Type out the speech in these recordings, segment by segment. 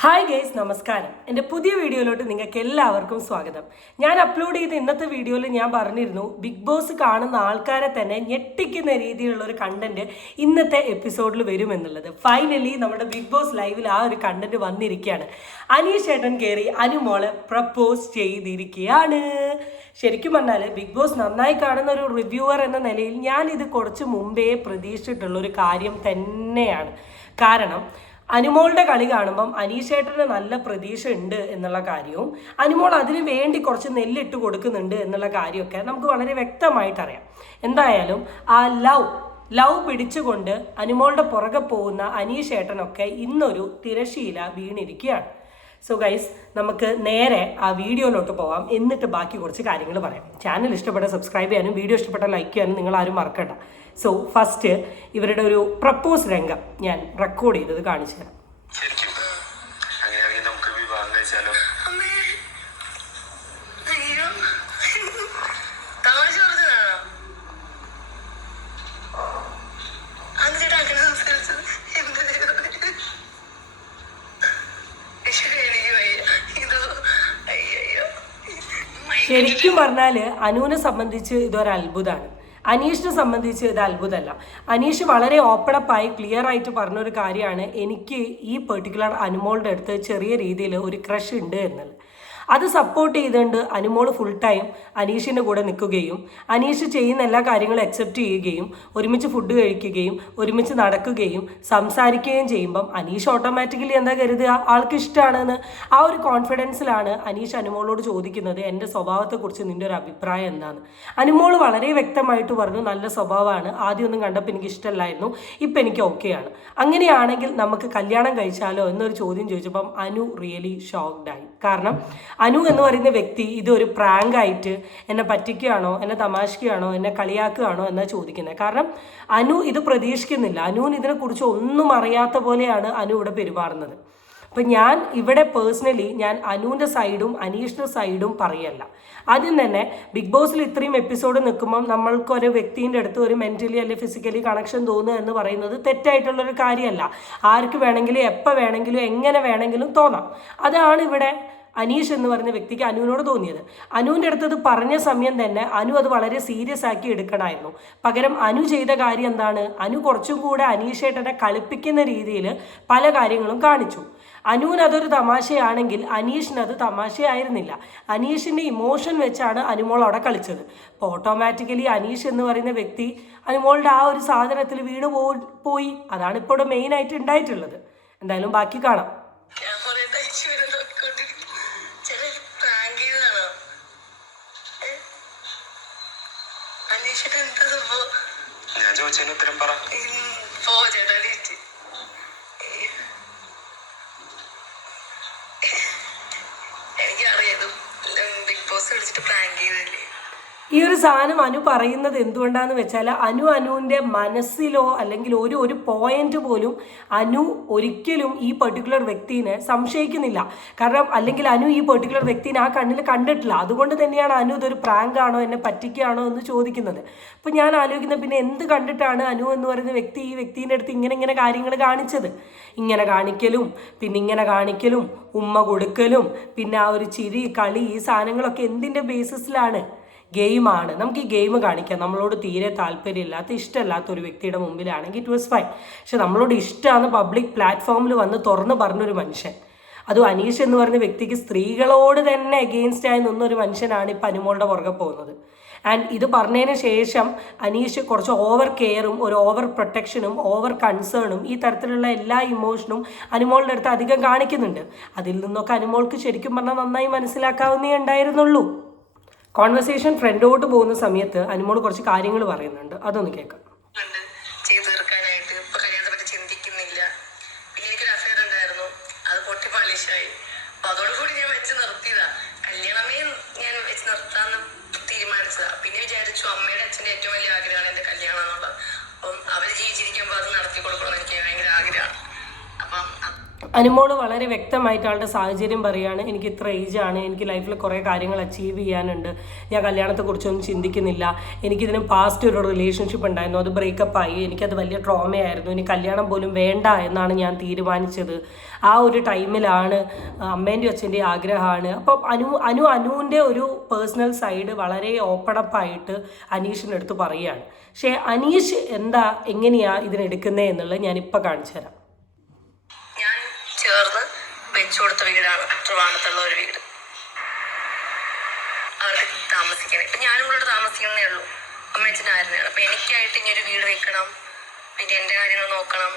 Hi guys, നമസ്കാരം. എൻ്റെ പുതിയ വീഡിയോയിലോട്ട് നിങ്ങൾക്ക് എല്ലാവർക്കും സ്വാഗതം. ഞാൻ അപ്ലോഡ് ചെയ്ത ഇന്നത്തെ വീഡിയോയിൽ ഞാൻ പറഞ്ഞിരുന്നു ബിഗ് ബോസ് കാണുന്ന ആൾക്കാരെ തന്നെ ഞെട്ടിക്കുന്ന രീതിയിലുള്ള ഒരു കണ്ടന്റ് ഇന്നത്തെ എപ്പിസോഡിൽ വരുമെന്നുള്ളത്. ഫൈനലി നമ്മുടെ ബിഗ് ബോസ് ലൈവിൽ ആ ഒരു കണ്ടന്റ് വന്നിരിക്കുകയാണ്. അനീഷ് ഏട്ടൻ കയറി അനുമോളെ പ്രപ്പോസ് ചെയ്തിരിക്കുകയാണ്. ശരിക്കും പറഞ്ഞാൽ ബിഗ് ബോസ് നന്നായി കാണുന്ന ഒരു റിവ്യൂവർ എന്ന നിലയിൽ ഞാൻ ഇത് കുറച്ച് മുമ്പേ പ്രതീക്ഷിച്ചിട്ടുള്ളൊരു കാര്യം തന്നെയാണ്. കാരണം അനുമോളുടെ കളി കാണുമ്പം അനീഷേട്ടന് നല്ല പ്രതീക്ഷ ഉണ്ട് എന്നുള്ള കാര്യവും അനുമോൾ അതിനു വേണ്ടി കുറച്ച് നെല്ലിട്ട് കൊടുക്കുന്നുണ്ട് എന്നുള്ള കാര്യമൊക്കെ നമുക്ക് വളരെ വ്യക്തമായിട്ടറിയാം. എന്തായാലും ആ ലവ് പിടിച്ചുകൊണ്ട് അനുമോളുടെ പുറകെ പോകുന്ന അനീഷേട്ടനൊക്കെ ഇന്നൊരു തിരശീല വീണിരിക്കുകയാണ്. സോ ഗൈസ്, നമുക്ക് നേരെ ആ വീഡിയോയിലോട്ട് പോവാം. എന്നിട്ട് ബാക്കി കുറച്ച് കാര്യങ്ങൾ പറയാം. ചാനൽ ഇഷ്ടപ്പെട്ട സബ്സ്ക്രൈബ് ചെയ്യാനും വീഡിയോ ഇഷ്ടപ്പെട്ട ലൈക്ക് ചെയ്യാനും നിങ്ങൾ ആരും മറക്കണ്ട. സോ ഫസ്റ്റ് ഇവരുടെ ഒരു പ്രപ്പോസ് രംഗം ഞാൻ റെക്കോർഡ് ചെയ്തത് കാണിച്ചു തരാം. ശരിക്കും പറഞ്ഞാൽ അനുവിനെ സംബന്ധിച്ച് ഇതൊരു അത്ഭുതമാണ്. അനീഷിനെ സംബന്ധിച്ച് ഇത് അത്ഭുതമല്ല. അനീഷ് വളരെ ഓപ്പണപ്പായി ക്ലിയർ ആയിട്ട് പറഞ്ഞൊരു കാര്യമാണ്, എനിക്ക് ഈ പെർട്ടിക്കുലർ അനുമോളുടെ അടുത്ത് ചെറിയ രീതിയിൽ ഒരു ക്രഷ് ഉണ്ട് എന്നുള്ളത്. അത് സപ്പോർട്ട് ചെയ്തുകൊണ്ട് അനുമോൾ ഫുൾ ടൈം അനീഷിൻ്റെ കൂടെ നിൽക്കുകയും അനീഷ് ചെയ്യുന്ന എല്ലാ കാര്യങ്ങളും അക്സെപ്റ്റ് ചെയ്യുകയും ഒരുമിച്ച് ഫുഡ് കഴിക്കുകയും ഒരുമിച്ച് നടക്കുകയും സംസാരിക്കുകയും ചെയ്യുമ്പം അനീഷ് ഓട്ടോമാറ്റിക്കലി എന്താ കരുതുക, ആൾക്ക് ഇഷ്ടമാണെന്ന്. ആ ഒരു കോൺഫിഡൻസിലാണ് അനീഷ് അനുമോളോട് ചോദിക്കുന്നത്, എൻ്റെ സ്വഭാവത്തെക്കുറിച്ച് നിൻ്റെ ഒരു അഭിപ്രായം എന്താണ്. അനുമോൾ വളരെ വ്യക്തമായിട്ട് പറഞ്ഞു, നല്ല സ്വഭാവമാണ്, ആദ്യമൊന്നും കണ്ടപ്പോൾ എനിക്ക് ഇഷ്ടമല്ലായിരുന്നു, ഇപ്പം എനിക്ക് ഓക്കെയാണ്. അങ്ങനെയാണെങ്കിൽ നമുക്ക് കല്യാണം കഴിച്ചാലോ എന്നൊരു ചോദ്യം ചോദിച്ചപ്പം അനു റിയലി ഷോക്ക്ഡായി. കാരണം അനു എന്ന് പറയുന്ന വ്യക്തി ഇതൊരു പ്രാങ്കായിട്ട് എന്നെ പറ്റിക്കുകയാണോ, എന്നെ തമാശക്കുകയാണോ, എന്നെ കളിയാക്കുകയാണോ എന്നാണ് ചോദിക്കുന്നത്. കാരണം അനു ഇത് പ്രതീക്ഷിക്കുന്നില്ല. അനുവിന് ഇതിനെക്കുറിച്ച് ഒന്നും അറിയാത്ത പോലെയാണ് അനു ഇവിടെ പെരുമാറുന്നത്. അപ്പം ഞാൻ ഇവിടെ പേഴ്സണലി ഞാൻ അനുവിൻ്റെ സൈഡും അനീഷിൻ്റെ സൈഡും പറയല്ല. ആദ്യം തന്നെ ബിഗ് ബോസിൽ ഇത്രയും എപ്പിസോഡ് നിൽക്കുമ്പം നമ്മൾക്കൊരു വ്യക്തിൻ്റെ അടുത്ത് ഒരു മെൻ്റലി അല്ലെങ്കിൽ ഫിസിക്കലി കണക്ഷൻ തോന്നുക എന്ന് പറയുന്നത് തെറ്റായിട്ടുള്ളൊരു കാര്യമല്ല. ആർക്ക് വേണമെങ്കിലും എപ്പോൾ വേണമെങ്കിലും എങ്ങനെ വേണമെങ്കിലും തോന്നാം. അതാണ് ഇവിടെ അനീഷ് എന്ന് പറഞ്ഞ വ്യക്തിക്ക് അനുവിനോട് തോന്നിയത്. അനുവിൻ്റെ അടുത്തത് പറഞ്ഞ സമയം തന്നെ അനു അത് വളരെ സീരിയസ് ആക്കി എടുക്കണമായിരുന്നു. പകരം അനു ചെയ്ത കാര്യം എന്താണ്, അനു കുറച്ചും കൂടെ അനീഷേട്ടനെ കളിപ്പിക്കുന്ന രീതിയിൽ പല കാര്യങ്ങളും കാണിച്ചു. അനുവിന് അതൊരു തമാശയാണെങ്കിൽ അനീഷിനത് തമാശയായിരുന്നില്ല. അനീഷിൻ്റെ ഇമോഷൻ വെച്ചാണ് അനുമോൾ അവിടെ കളിച്ചത്. അപ്പോൾ ഓട്ടോമാറ്റിക്കലി അനീഷ് എന്ന് പറയുന്ന വ്യക്തി അനുമോളുടെ ആ ഒരു സാധനത്തിൽ വീണ് പോയി. അതാണ് ഇപ്പോൾ ഇവിടെ മെയിനായിട്ട് ഉണ്ടായിട്ടുള്ളത്. എന്തായാലും ബാക്കി കാണാം. ഞാൻ ചോദിച്ചതിന് ഉത്തരം പറ. എനിക്കറിയാം ബിഗ് ബോസ് വിളിച്ചിട്ട് പ്രാങ്ക് ചെയ്തല്ലേ. ഈ ഒരു സാധനം അനു പറയുന്നത് എന്തുകൊണ്ടാന്ന് വെച്ചാൽ അനുവിൻ്റെ മനസ്സിലോ അല്ലെങ്കിൽ ഒരു പോയിന്റ് പോലും അനു ഒരിക്കലും ഈ പെർട്ടിക്കുലർ വ്യക്തിനെ സംശയിക്കുന്നില്ല. കാരണം അല്ലെങ്കിൽ അനു ഈ പെർട്ടിക്കുലർ വ്യക്തിനെ ആ കണ്ണിൽ കണ്ടിട്ടില്ല. അതുകൊണ്ട് തന്നെയാണ് അനു ഇതൊരു പ്രാങ്ക് ആണോ, എന്നെ പറ്റിക്കുകയാണോ എന്ന് ചോദിക്കുന്നത്. അപ്പം ഞാൻ ആലോചിക്കുന്നത്, പിന്നെ എന്ത് കണ്ടിട്ടാണ് അനു എന്ന് പറയുന്ന വ്യക്തി ഈ വ്യക്തിൻ്റെ അടുത്ത് ഇങ്ങനെ കാര്യങ്ങൾ കാണിച്ചത്? ഇങ്ങനെ കാണിക്കലും പിന്നെ ഇങ്ങനെ കാണിക്കലും ഉമ്മ കൊടുക്കലും പിന്നെ ആ ഒരു ചിരി കളി ഈ സാധനങ്ങളൊക്കെ എന്തിൻ്റെ ബേസിസിലാണ്? ഗെയിമാണ്. നമുക്ക് ഈ ഗെയിം കാണിക്കാം. നമ്മളോട് തീരെ താല്പര്യമില്ലാത്ത ഇഷ്ടമില്ലാത്ത ഒരു വ്യക്തിയുടെ മുമ്പിലാണെങ്കിൽ ഇറ്റ് വാസ് ഫൈൻ. പക്ഷെ നമ്മളോട് ഇഷ്ടമാണ് പബ്ലിക് പ്ലാറ്റ്ഫോമിൽ വന്ന് തുറന്ന് പറഞ്ഞൊരു മനുഷ്യൻ, അതും അനീഷ് എന്ന് പറഞ്ഞ വ്യക്തിക്ക് സ്ത്രീകളോട് തന്നെ എഗെയിൻസ്റ്റ് ആയി നിന്നൊരു മനുഷ്യനാണ് ഇപ്പം അനുമോളുടെ പുറകെ പോകുന്നത്. ആൻഡ് ഇത് പറഞ്ഞതിന് ശേഷം അനീഷ് കുറച്ച് ഓവർ കെയറും ഒരു ഓവർ പ്രൊട്ടക്ഷനും ഓവർ കൺസേണും ഈ തരത്തിലുള്ള എല്ലാ ഇമോഷനും അനുമോളുടെ അടുത്ത് അധികം കാണിക്കുന്നുണ്ട്. അതിൽ നിന്നൊക്കെ അനുമോൾക്ക് ശരിക്കും പറഞ്ഞാൽ നന്നായി മനസ്സിലാക്കാവുന്നേ ഉണ്ടായിരുന്നുള്ളൂ. കോൺവെർസേഷൻ ഫ്രണ്ടോട്ട് പോകുന്ന സമയത്ത് അനുമോൾ കുറച്ച് കാര്യങ്ങൾ പറയുന്നുണ്ട്, അതൊന്ന് കേൾക്കാം. ചെയ്തു തീർക്കാനായിട്ട് ഇപ്പൊ കല്യാണത്തെ പറ്റി ചിന്തിക്കുന്നില്ല. പിന്നെ എനിക്കൊരു അഫയർ ഉണ്ടായിരുന്നു, അത് പൊട്ടി പാളിഷായി. അപ്പൊ അതോടുകൂടി ഞാൻ വെച്ച് നിർത്തിയതാ. കല്യാണമേ ഞാൻ വെച്ച് നിർത്താന്ന് തീരുമാനിച്ചതാ. പിന്നെ വിചാരിച്ചു അമ്മയുടെ അച്ഛൻ്റെ ഏറ്റവും വലിയ ആഗ്രഹമാണ് എന്റെ കല്യാണം എന്നുള്ളത്. അപ്പം അവര് ജീവിച്ചിരിക്കുമ്പോൾ അത് നടത്തി കൊടുക്കണമെന്ന് എനിക്ക് ഭയങ്കര ആഗ്രഹമാണ്. അപ്പം അനുമോള് വളരെ വ്യക്തമായിട്ട് ആളുടെ സാഹചര്യം പറയുകയാണ്. എനിക്ക് ഇത്ര ഏജാണ്, എനിക്ക് ലൈഫിൽ കുറേ കാര്യങ്ങൾ അച്ചീവ് ചെയ്യാനുണ്ട്, ഞാൻ കല്യാണത്തെക്കുറിച്ചൊന്നും ചിന്തിക്കുന്നില്ല, എനിക്കിതിന് പാസ്റ്റ് ഒരു റിലേഷൻഷിപ്പ് ഉണ്ടായിരുന്നു, അത് ബ്രേക്കപ്പായി, എനിക്കത് വലിയ ട്രോമയായിരുന്നു, ഇനി കല്യാണം പോലും വേണ്ട എന്നാണ് ഞാൻ തീരുമാനിച്ചത്. ആ ഒരു ടൈമിലാണ് അമ്മേൻ്റെയും അച്ഛൻ്റെയും ആഗ്രഹമാണ്. അപ്പം അനുവിൻ്റെ ഒരു പേഴ്സണൽ സൈഡ് വളരെ ഓപ്പണപ്പായിട്ട് അനീഷിൻ്റെ അടുത്ത് പറയുകയാണ്. പക്ഷേ അനീഷ് എങ്ങനെയാണ് ഇതിനെടുക്കുന്നത് എന്നുള്ളത് ഞാനിപ്പോൾ കാണിച്ചു തരാം. ചേർന്ന് വെച്ചു കൊടുത്ത വീടാണ് ട്രിവാൻഡ്രത്തുള്ള ഒരു വീട്. അവർക്ക് താമസിക്കണം. ഇപ്പൊ ഞാനും കൂടെ താമസിക്കുന്നേ ഉള്ളൂ, അമ്മയച്ഛനായിരുന്നാണ്. അപ്പൊ എനിക്കായിട്ട് ഇനി ഒരു വീട് വെക്കണം, പിന്നെ എന്റെ കാര്യങ്ങൾ നോക്കണം,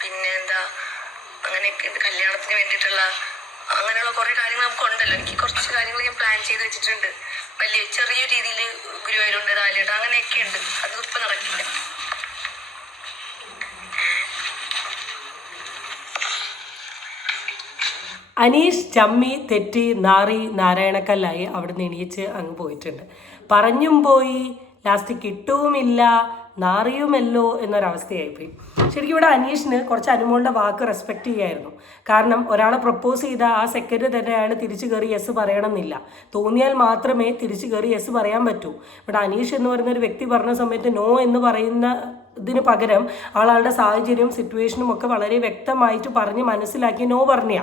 പിന്നെ അങ്ങനെയൊക്കെ കല്യാണത്തിന് വേണ്ടിയിട്ടുള്ള അങ്ങനെയുള്ള കുറെ കാര്യങ്ങൾ നമുക്ക് ഉണ്ടല്ലോ. എനിക്ക് കുറച്ച് കാര്യങ്ങൾ ഞാൻ പ്ലാൻ ചെയ്ത് വെച്ചിട്ടുണ്ട്. വലിയ ചെറിയ രീതിയിൽ ഗുരുവായൂരുണ്ട്, താലിയിട്ട് അങ്ങനെയൊക്കെ ഉണ്ട്. അത് ഇപ്പൊ നടക്കില്ല. അനീഷ് ചമ്മി തെറ്റി നാറി നാരായണക്കല്ലായി അവിടുന്ന് എണീച്ച് അങ്ങ് പോയിട്ടുണ്ട്. പറഞ്ഞും പോയി, ലാസ്റ്റ് കിട്ടുവുമില്ല, നാറിയുമല്ലോ എന്നൊരവസ്ഥയായിപ്പോയി. ശരിക്കും ഇവിടെ അനീഷിന് കുറച്ച് അനുമോളുടെ വാക്ക് റെസ്പെക്റ്റ് ചെയ്യായിരുന്നു. കാരണം ഒരാളെ പ്രപ്പോസ് ചെയ്ത ആ സെക്കൻഡ് തന്നെ അയാൾ തിരിച്ചു കയറി യെസ് പറയണമെന്നില്ല. തോന്നിയാൽ മാത്രമേ തിരിച്ചു കയറി യെസ് പറയാൻ പറ്റൂ. ഇവിടെ അനീഷ് എന്ന് പറയുന്ന ഒരു വ്യക്തി പറഞ്ഞ സമയത്ത് നോ എന്ന് പറയുന്നതിന് പകരം ആളുടെ സാഹചര്യവും സിറ്റുവേഷനും ഒക്കെ വളരെ വ്യക്തമായിട്ട് പറഞ്ഞ് മനസ്സിലാക്കി നോ പറഞ്ഞ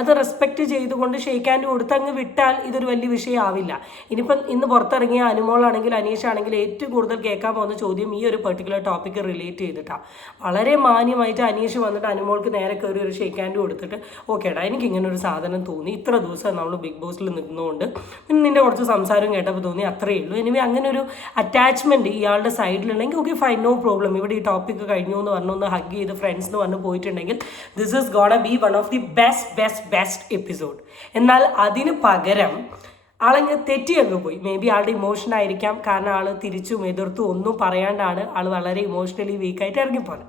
അത് റെസ്പെക്റ്റ് ചെയ്തുകൊണ്ട് ഷെയ്ക്ക് ഹാൻഡ് കൊടുത്ത് അങ്ങ് വിട്ടാൽ ഇതൊരു വലിയ വിഷയമാവില്ല. ഇനിയിപ്പം ഇന്ന് പുറത്തിറങ്ങിയ അനുമോളാണെങ്കിൽ അനീഷാണെങ്കിൽ ഏറ്റവും കൂടുതൽ കേൾക്കാൻ പോകുന്ന ചോദ്യം ഈ ഒരു പെർട്ടിക്കുലർ ടോപ്പിക്ക് റിലേറ്റ് ചെയ്തിട്ടാണ്. വളരെ മാന്യമായിട്ട് അനീഷ് വന്നിട്ട് അനുമോൾക്ക് നേരെ കയറി ഒരു ഷെയ്ക്ക് ഹാൻഡ് കൊടുത്തിട്ട് ഓക്കേടാ എനിക്ക് ഇങ്ങനെ ഒരു സാധനം തോന്നി, ഇത്ര ദിവസം നമ്മൾ ബിഗ് ബോസിൽ നിൽക്കുന്നതുകൊണ്ട് നിൻ്റെ കുറച്ച് സംസാരം കേട്ടപ്പോൾ തോന്നി, അത്രയേ ഉള്ളൂ. എനിവേ അങ്ങനെ ഒരു അറ്റാച്ച്മെൻറ്റ് ഇയാളുടെ സൈഡിലുണ്ടെങ്കിൽ ഓക്കെ ഫൈൻ, നോ പ്രോബ്ലം. ഇവിടെ ഈ ടോപ്പിക്ക് കഴിഞ്ഞു എന്ന് പറഞ്ഞു ഒന്ന് ഹഗ് ചെയ്ത് ഫ്രണ്ട്സ് എന്ന് പറഞ്ഞ് പോയിട്ടുണ്ടെങ്കിൽ this is gonna B one of the best episode. എന്നാൽ അതിന് പകരം ആളങ്ങ് തെറ്റി അങ്ങ് പോയി. മേ ബി ആളുടെ ഇമോഷൻ ആയിരിക്കാം. കാരണം ആൾ തിരിച്ചും എതിർത്തും ഒന്നും പറയാണ്ടാണ് ആൾ വളരെ ഇമോഷണലി വീക്കായിട്ട് ഇറങ്ങിപ്പോയത്.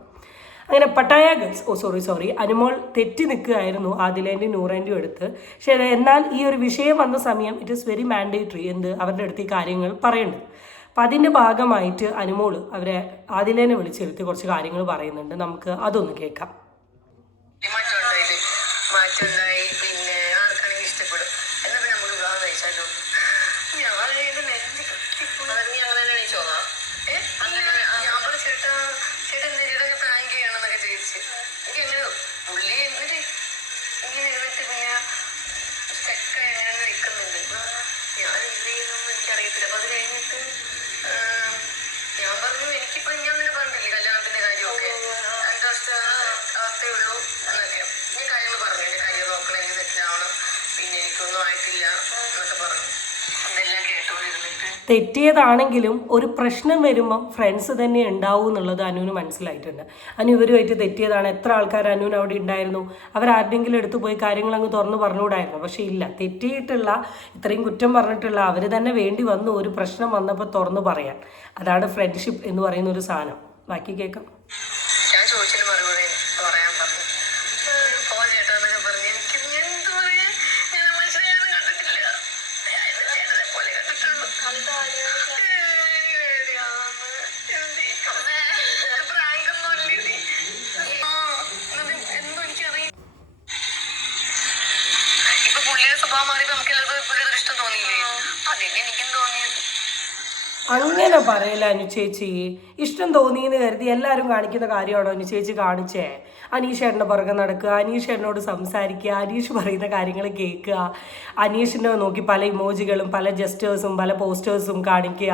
അങ്ങനെ പട്ടായ ഗേൾസ് അനുമോൾ തെറ്റി നിൽക്കുകയായിരുന്നു ആദിലേൻ്റെയും നൂറേൻ്റെയും അടുത്ത്. ശരി, എന്നാൽ ഈ ഒരു വിഷയം വന്ന സമയം ഇറ്റ് ഈസ് വെരി മാൻഡേറ്ററി അവരുടെ അടുത്ത് ഈ കാര്യങ്ങൾ പറയേണ്ടത്. അപ്പം അതിൻ്റെ ഭാഗമായിട്ട് അനുമോൾ അവരെ ആദിലേനെ വിളിച്ചിരുത്തി കുറച്ച് കാര്യങ്ങൾ പറയുന്നുണ്ട്. നമുക്ക് അതൊന്ന് കേൾക്കാം. മാറ്റമുണ്ടായി, പിന്നെ ആർക്കാണെങ്കിൽ ഇഷ്ടപ്പെടും. എന്നാ പിന്നെ നമുക്ക് വിവാഹം കഴിച്ചാലോ? ഞാൻ അങ്ങനെ ചോദിച്ചോളാം. ഞാൻ പറഞ്ഞ ചേട്ടൻ എന്തിനാ പ്രാങ്ക് ചെയ്യണമെന്നൊക്കെ ചോദിച്ചു. എനിക്ക് അങ്ങനെ പുള്ളി എന്നിട്ട് ഇങ്ങനെ ഇരുന്നിട്ട് പിന്നെ ചെക്ക എങ്ങനെ നിൽക്കുന്നുണ്ട്. ഞാൻ എന്ത് ചെയ്യുന്നൊന്നും എനിക്കറിയത്തില്ല. അപ്പൊ അത് കഴിഞ്ഞിട്ട് ഞാൻ പറഞ്ഞു എനിക്കിപ്പോ ഞാൻ തന്നെ പറഞ്ഞില്ലേ കല്യാണത്തിന്റെ കാര്യമൊക്കെ 2 വർഷത്തേ ഉള്ളൂ എന്നൊക്കെ ഞാൻ കാര്യങ്ങൾ പറഞ്ഞു. എന്റെ കാര്യം നോക്കണം, എനിക്ക് സെറ്റിലാവണം, പിന്നെ എനിക്കൊന്നും ആയിട്ടില്ല എന്നൊക്കെ പറഞ്ഞു. അതെല്ലാം കേട്ടോണ്ടിരുന്നിട്ട് തെറ്റിയതാണെങ്കിലും ഒരു പ്രശ്നം വരുമ്പം ഫ്രണ്ട്സ് തന്നെ ഉണ്ടാവും എന്നുള്ളത് അനുവിന് മനസ്സിലായിട്ടുണ്ട്. അനു ഇവരുമായിട്ട് തെറ്റിയതാണ്. എത്ര ആൾക്കാർ അനുവിന് അവിടെ ഉണ്ടായിരുന്നു. അവരാരുടെങ്കിലും എടുത്തു പോയി കാര്യങ്ങൾ അങ്ങ് തുറന്നു പറഞ്ഞുകൂടായിരുന്നു. പക്ഷേ ഇല്ല, തെറ്റിയിട്ടുള്ള ഇത്രയും കുറ്റം പറഞ്ഞിട്ടുള്ള അവർ തന്നെ വേണ്ടി വന്നു ഒരു പ്രശ്നം വന്നപ്പോൾ തുറന്നു പറയാൻ. അതാണ് ഫ്രണ്ട്ഷിപ്പ് എന്ന് പറയുന്ന ഒരു സാധനം. ബാക്കി കേൾക്കാം. ഞാൻ ചോദിച്ചതിന് മറുപടി പറയാൻ പറഞ്ഞു. പോ ചേട്ടാ എന്നൊക്കെ പറഞ്ഞു. എനിക്ക് എന്ത് പറയാ, ഞാൻ മനുഷ്യരെയൊന്നും കണ്ടിട്ടില്ല, ചേട്ടനെ പോലെ കണ്ടിട്ടുള്ളൂ. എന്തോ എനിക്കറിയാം. ഇപ്പൊ പുള്ളിയുടെ സ്വഭാവം മാറിയപ്പോ നമുക്ക് എല്ലാവർക്കും ഇഷ്ടം തോന്നിയില്ലേ? അതന്നെ എനിക്കും തോന്നിയത്. അങ്ങനെ പറയല അനുചേച്ചി. ഇഷ്ടം തോന്നിയെന്ന് കരുതി എല്ലാവരും കാണിക്കുന്ന കാര്യമാണോ അനുചേച്ചി കാണിച്ചേ? അനീഷേട്ടൻ്റെ പുറകെ നടക്കുക, അനീഷേട്ടനോട് സംസാരിക്കുക, അനീഷ് പറയുന്ന കാര്യങ്ങൾ കേൾക്കുക, അനീഷിനെ നോക്കി പല ഇമോജികളും പല ജസ്റ്റേഴ്സും പല പോസ്റ്റേഴ്സും കാണിക്കുക.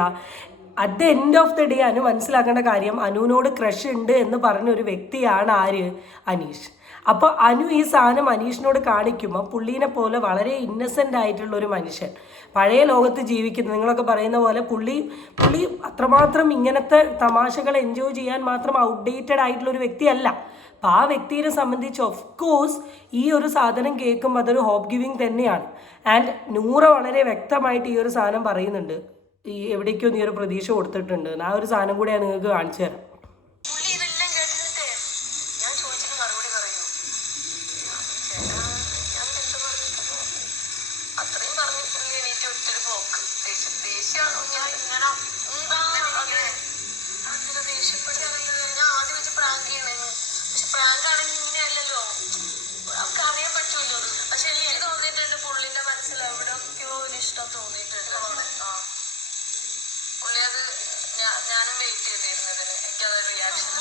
At the end of the day Anu മനസ്സിലാക്കേണ്ട കാര്യം അനുവിനോട് ക്രഷ് ഉണ്ട് എന്ന് പറഞ്ഞൊരു വ്യക്തിയാണ് ആര്? അനീഷ്. അപ്പോൾ അനു ഈ സാധനം അനീഷിനോട് കാണിക്കുമ്പോൾ പുള്ളീനെ പോലെ വളരെ ഇന്നസെൻ്റ് ആയിട്ടുള്ള ഒരു മനുഷ്യൻ, പഴയ ലോകത്ത് ജീവിക്കുന്നത്, നിങ്ങളൊക്കെ പറയുന്ന പോലെ പുള്ളി അത്രമാത്രം ഇങ്ങനത്തെ തമാശകൾ എൻജോയ് ചെയ്യാൻ മാത്രം ഔട്ട്ഡേറ്റഡ് ആയിട്ടുള്ള ഒരു വ്യക്തിയല്ല. അപ്പം ആ വ്യക്തിയെ സംബന്ധിച്ച് ഓഫ് കോഴ്സ് ഈ ഒരു സാധനം കേൾക്കുമ്പോൾ അതൊരു ഹോപ്പ് ഗിവിങ് തന്നെയാണ്. ആൻഡ് നൂറ വളരെ വ്യക്തമായിട്ട് ഈ ഒരു സാധനം പറയുന്നുണ്ട്, ഈ എവിടേക്കോ നീ ഒരു പ്രതീക്ഷ കൊടുത്തിട്ടുണ്ട്. ആ ഒരു സാധനം കൂടെ ഞാൻ നിങ്ങൾക്ക് കാണിച്ചു തരാം. ഇഷ്ടം തോന്നിയിട്ടുണ്ട്. പുള്ളി അത് ഞാനും വെയിറ്റ് ചെയ്തിരുന്നതിന് എനിക്കത് റിയാക്ഷൻ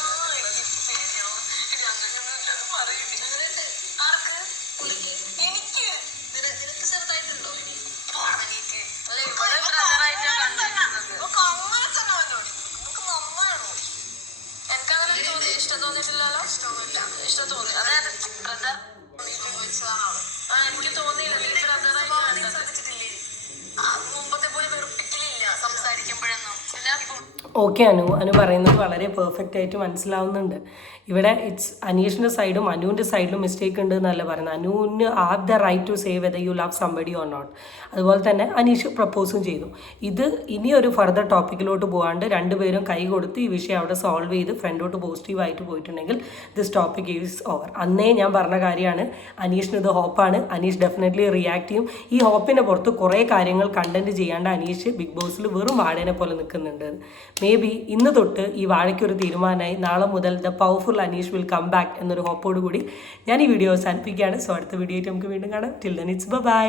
ആർക്ക് പുള്ളിക്ക് എനിക്ക് നിനക്ക് ചെറുതായിട്ടുണ്ടോ ഇനി അല്ല ഇവിടെ ബ്രദറായിട്ടാണ് കണ്ടിരിക്കുന്നത്. അങ്ങനെ തന്നെ നമുക്ക് നന്നാണോ എനിക്കങ്ങനെ തോന്നി ഇഷ്ടം തോന്നിയിട്ടില്ലല്ലോ. ഇഷ്ടം തോന്നി അതായത് ബ്രദർ എനിക്ക് തോന്നിയില്ല നീ ബ്രദറായിട്ട് ശ്രദ്ധിച്ചിട്ടില്ലേ മുമ്പത്തെ പോലെ വെറുപ്പിക്കലില്ല സംസാരിക്കുമ്പോഴൊന്നും ഓക്കെ അനു പറയുന്നത് വളരെ പെർഫെക്റ്റ് ആയിട്ട് മനസ്സിലാവുന്നുണ്ട്. ഇവിടെ ഇറ്റ്സ് അനീഷിൻ്റെ സൈഡും അനുവിൻ്റെ സൈഡിലും മിസ്റ്റേക്ക് ഉണ്ട് എന്നല്ല പറയുന്നത്. അനുവിന് have the right to say whether you love somebody or not. അതുപോലെ തന്നെ അനീഷ് പ്രപ്പോസും ചെയ്തു. ഇത് ഇനിയൊരു ഫർദർ ടോപ്പിക്കിലോട്ട് പോകാണ്ട് രണ്ടുപേരും കൈ കൊടുത്ത് ഈ വിഷയം അവിടെ സോൾവ് ചെയ്ത് ഫ്രണ്ടോട്ട് പോസിറ്റീവായിട്ട് പോയിട്ടുണ്ടെങ്കിൽ ദിസ് ടോപ്പിക് ഈസ് ഓവർ. അന്നേ ഞാൻ പറഞ്ഞ കാര്യമാണ്, അനീഷിന് ഇത് ഹോപ്പാണ്. അനീഷ് ഡെഫിനറ്റ്ലി റിയാക്ട് ചെയ്യും. ഈ ഹോപ്പിൻ്റെ പുറത്ത് കുറേ കാര്യങ്ങൾ കണ്ടന്റ് ചെയ്യാണ്ട് അനീഷ് ബിഗ് ബോസിൽ വെറും വാഴേനെ പോലെ നിൽക്കുന്നുണ്ട്. മേ ബി ഇന്ന് തൊട്ട് ഈ വാഴയ്ക്കൊരു തീരുമാനമായി. നാളെ മുതൽ the powerful Aneesh will come back എന്നൊരു ഹോപ്പോട് കൂടി ഞാൻ ഈ വീഡിയോ അവസാനിപ്പിക്കുകയാണ്. സോ അടുത്ത വീഡിയോ ആയിട്ട് നമുക്ക് വീണ്ടും കാണാം. Till then it's by.